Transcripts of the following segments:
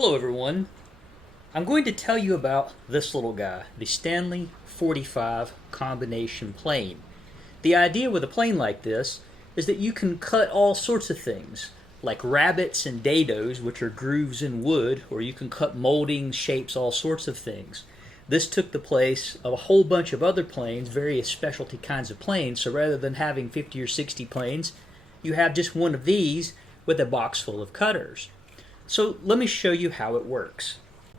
Hello everyone. I'm going to tell you about this little guy, the Stanley 45 combination plane. The idea with a plane like this is that you can cut all sorts of things, like rabbets and dados, which are grooves in wood, or you can cut moldings, shapes, all sorts of things. This took the place of a whole bunch of other planes, various specialty kinds of planes, so rather than having 50 or 60 planes, you have just one of these with a box full of cutters. So let me show you how it works.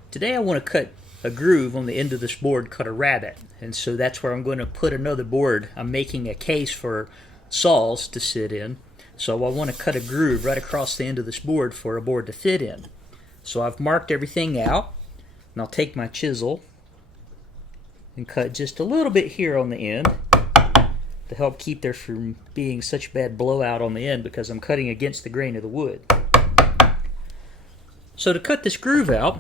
Today I want to cut a groove on the end of this board, cut a rabbet, and so that's where I'm going to put another board. I'm making a case for saws to sit in, so I want to cut a groove right across the end of this board for a board to fit in. So I've marked everything out, and I'll take my chisel and cut just a little bit here on the end to help keep there from being such bad blowout on the end because I'm cutting against the grain of the wood. So to cut this groove out,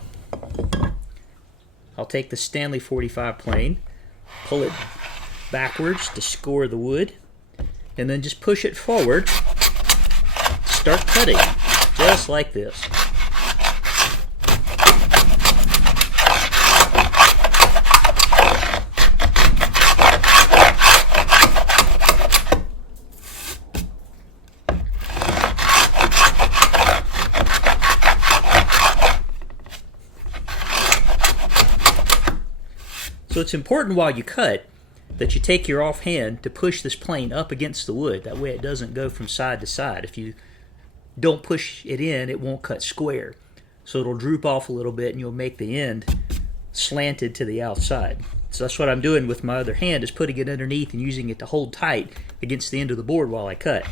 I'll take the Stanley 45 plane, pull it backwards to score the wood, and then just push it forward, start cutting, just like this. So it's important while you cut that you take your offhand to push this plane up against the wood. That way it doesn't go from side to side. If you don't push it in, it won't cut square. So it'll droop off a little bit and you'll make the end slanted to the outside. So that's what I'm doing with my other hand, is putting it underneath and using it to hold tight against the end of the board while I cut.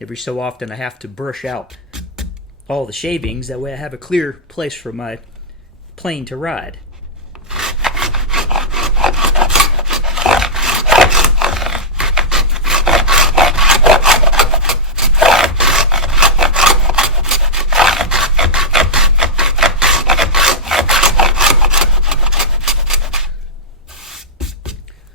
Every so often I have to brush out all the shavings, that way I have a clear place for my plane to ride.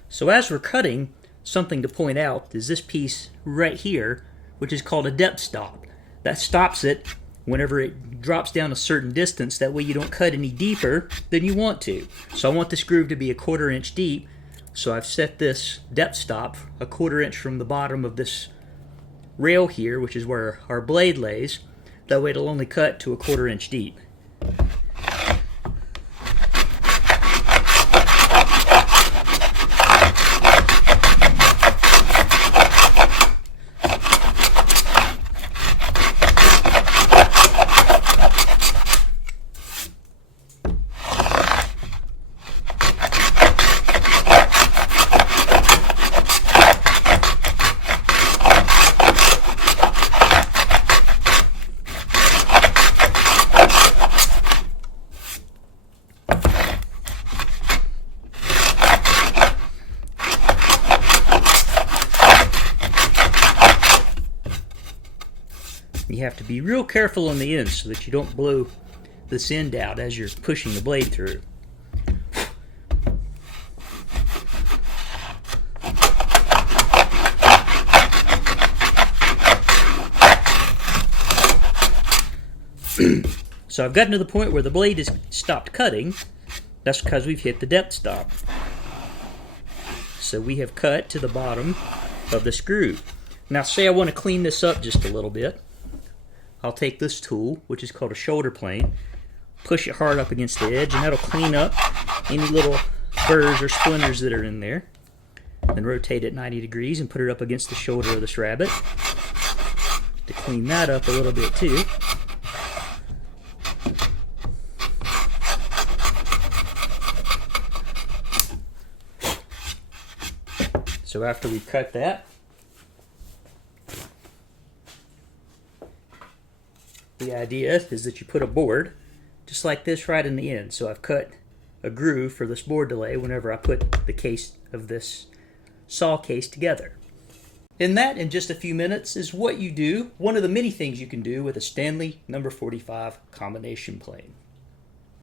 So as we're cutting, something to point out is this piece right here, which is called a depth stop. That stops it whenever it drops down a certain distance. That way you don't cut any deeper than you want to. So I want this groove to be a 1/4 inch deep, so I've set this depth stop a 1/4 inch from the bottom of this rail here, which is where our blade lays. That way it'll only cut to a 1/4 inch deep. You have to be real careful on the ends so that you don't blow this end out as you're pushing the blade through. So I've gotten to the point where the blade has stopped cutting. That's because we've hit the depth stop. So we have cut to the bottom of this groove. Now say I want to clean this up just a little bit. I'll take this tool, which is called a shoulder plane, push it hard up against the edge, and that'll clean up any little burrs or splinters that are in there. Then rotate it 90 degrees and put it up against the shoulder of this rabbet to clean that up a little bit too. So after we cut that, the idea is that you put a board just like this right in the end. So I've cut a groove for this board delay whenever I put the case of this saw case together. And that, in just a few minutes, is what you do, one of the many things you can do with a Stanley number 45 combination plane.